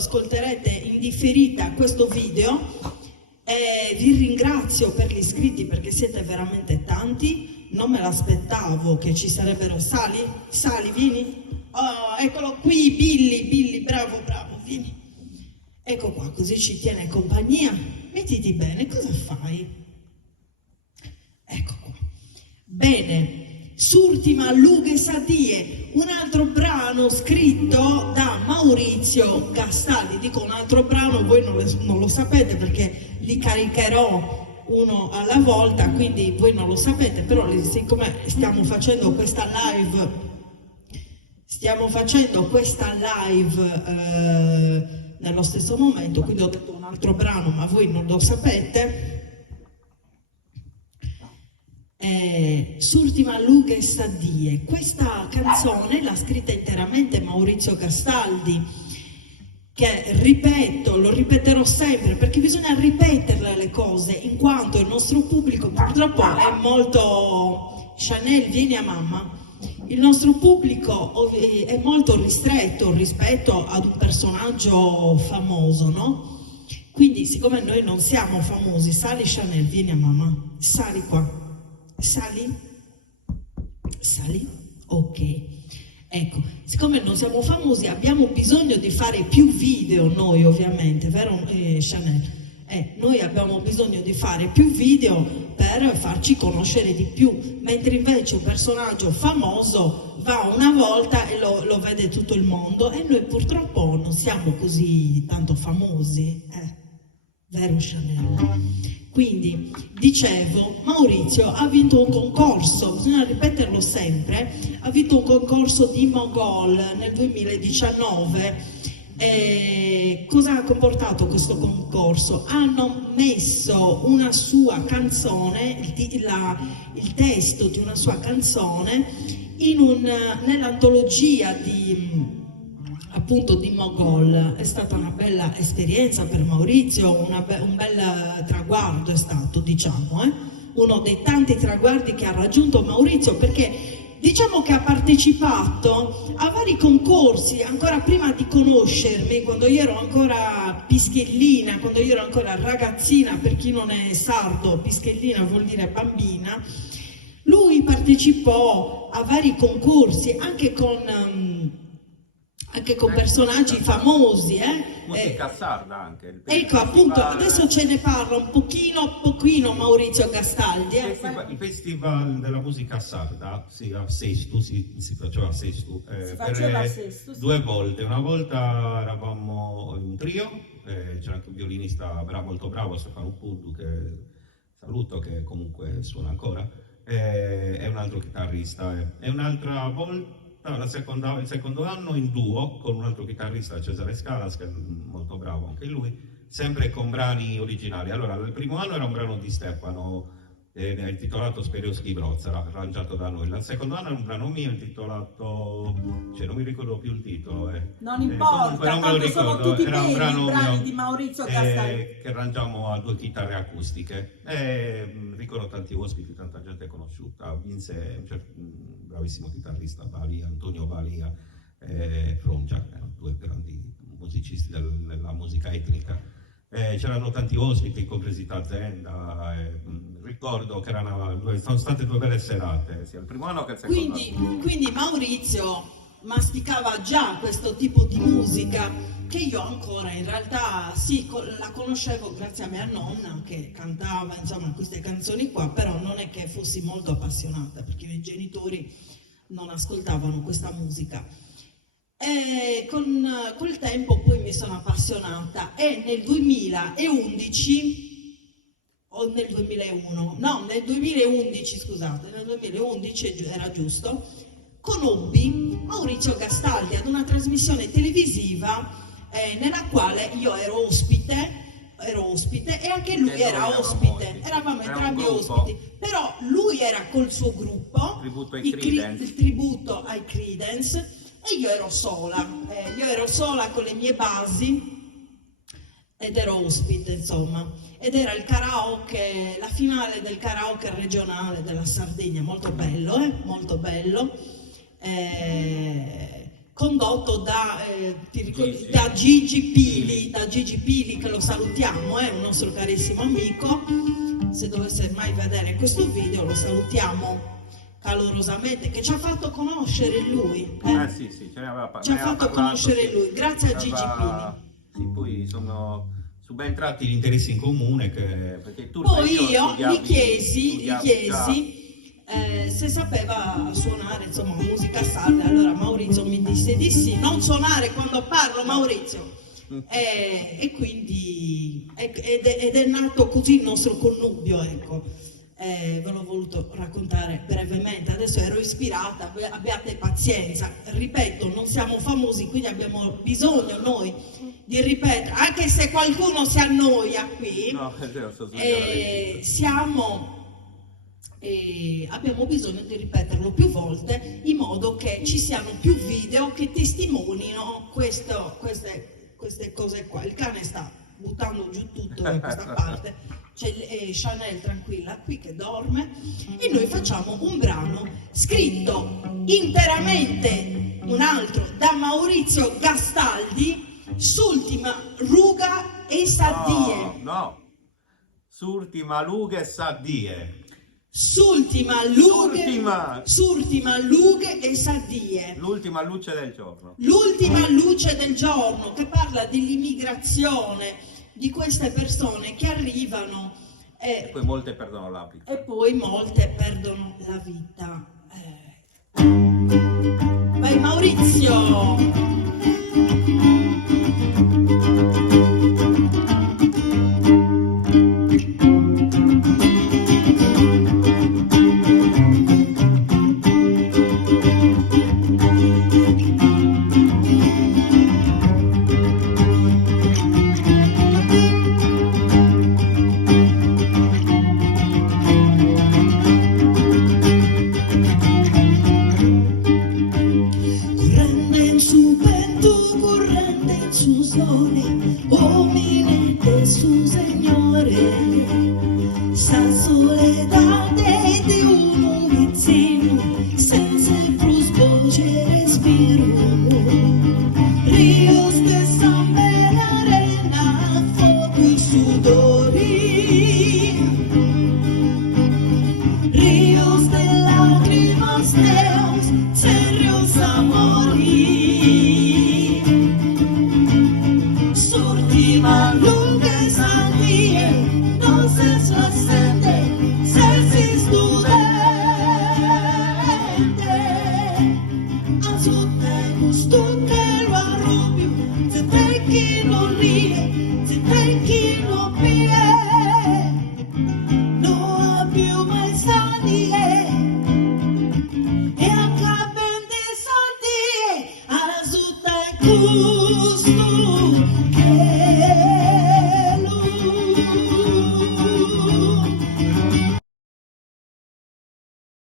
ascolterete in differita questo video. Vi ringrazio per gli iscritti perché siete veramente tanti, non me l'aspettavo che ci sarebbero. Sali, vieni. Oh, eccolo qui, Billy, bravo, vieni. Ecco qua, così ci tiene compagnia. Mettiti bene, cosa fai? Ecco qua. Bene, S'ultima lughe sadie, un altro brano scritto da Maurizio Gastaldi. Dico un altro brano, voi non lo sapete perché li caricherò uno alla volta, quindi voi non lo sapete, però siccome stiamo facendo questa live nello stesso momento, quindi ho detto un altro brano, ma voi non lo sapete. S'ultima lughe sadie, questa canzone l'ha scritta interamente Maurizio Gastaldi, che ripeto, lo ripeterò sempre perché bisogna ripeterle le cose, in quanto il nostro pubblico purtroppo è molto... Chanel, vieni a mamma. Il nostro pubblico è molto ristretto rispetto ad un personaggio famoso, no? Quindi siccome noi non siamo famosi, sali Chanel, vieni a mamma, sali qua. Sali? Ok. Ecco, siccome non siamo famosi abbiamo bisogno di fare più video noi ovviamente, vero Chanel? Noi abbiamo bisogno di fare più video per farci conoscere di più, mentre invece un personaggio famoso va una volta e lo vede tutto il mondo e noi purtroppo non siamo così tanto famosi, vero Chanel? Quindi, dicevo, Maurizio ha vinto un concorso, bisogna ripeterlo sempre, ha vinto un concorso di Mogol nel 2019. Cosa ha comportato questo concorso? Hanno messo una sua canzone, il testo di una sua canzone, nell'antologia appunto di Mogol. È stata una bella esperienza per Maurizio, un bel traguardo è stato, diciamo, uno dei tanti traguardi che ha raggiunto Maurizio, perché diciamo che ha partecipato a vari concorsi ancora prima di conoscermi, quando io ero ancora pischellina, quando io ero ancora ragazzina. Per chi non è sardo, pischellina vuol dire bambina. Lui partecipò a vari concorsi anche con personaggi famosi, musica sarda anche. Ecco, appunto, adesso ce ne parla un pochino Maurizio Gastaldi. Il festival della musica sarda, sì, a Sesto, si faceva a Sesto. Sesto, sì. 2 volte. Una volta eravamo in trio, c'era anche un violinista molto bravo, Stefano Puddu, che saluto, che comunque suona ancora, e un altro chitarrista. E un'altra volta, il secondo anno in duo con un altro chitarrista, Cesare Scalas, che è molto bravo anche lui, sempre con brani originali. Allora, il primo anno era un brano di Stefano, intitolato Sperioschi Brozza, arrangiato da noi. Il secondo anno era un brano mio intitolato, non mi ricordo più il titolo. Non importa, non me lo ricordo. Sono tutti Era un brano i brani mio, di Maurizio Gastaldi. che arrangiamo a 2 chitarre acustiche. Ricordo tanti ospiti, tanta gente conosciuta. Vinse un bravissimo chitarrista, Antonio Balia, Frongia, erano 2 grandi musicisti della musica etnica. C'erano tanti ospiti, compresi Tazenda. Ricordo che sono state 2 belle serate, sia il primo anno che il secondo anno. Quindi Maurizio masticava già questo tipo di musica, che io ancora in realtà sì, la conoscevo grazie a mia nonna che cantava, insomma, queste canzoni qua, però non è che fossi molto appassionata perché i miei genitori non ascoltavano questa musica. E col tempo poi mi sono appassionata e nel 2011 o nel 2001, no, nel 2011, scusate, nel 2011 era giusto, conobbi Maurizio Gastaldi ad una trasmissione televisiva nella quale io ero ospite e anche lui era ospite, eravamo entrambi ospiti, però lui era col suo gruppo, il tributo ai Creedence, e io ero sola con le mie basi ed ero ospite, insomma, ed era il karaoke, la finale del karaoke regionale della Sardegna, molto bello, molto bello. condotto da, Gigi. da Gigi Pili, che lo salutiamo, è un nostro carissimo amico. Se dovesse mai vedere questo video lo salutiamo calorosamente, che ci ha fatto conoscere lui. Sì, ce ne aveva Ci ha ne aveva fatto parlato, conoscere sì. lui, grazie a Gigi Sì, poi sono subentrati gli interessi in comune perché tu Poi e io gli chiesi già. se sapeva suonare, insomma, musica sarda. Allora Maurizio mi disse di sì, non suonare quando parlo, Maurizio. E quindi ed è nato così il nostro connubio, ecco. Ve l'ho voluto raccontare brevemente, adesso ero ispirata, abbiate pazienza, ripeto, non siamo famosi, quindi abbiamo bisogno noi di ripetere, anche se qualcuno si annoia qui, No, è vero, abbiamo bisogno di ripeterlo più volte in modo che ci siano più video che testimonino queste cose qua. Il cane sta buttando giù tutto da questa parte, c'è Chanel tranquilla qui che dorme, e noi facciamo un brano scritto interamente, un altro, da Maurizio Gastaldi, S'ultima ruga e Saddie. No, S'ultima ruga e Saddie. S'ultima lughe e Saddie. L'ultima luce del giorno. L'ultima luce del giorno, che parla dell'immigrazione, di queste persone che arrivano E poi molte perdono la vita. e poi molte perdono la vita. Vai Maurizio! Gusto che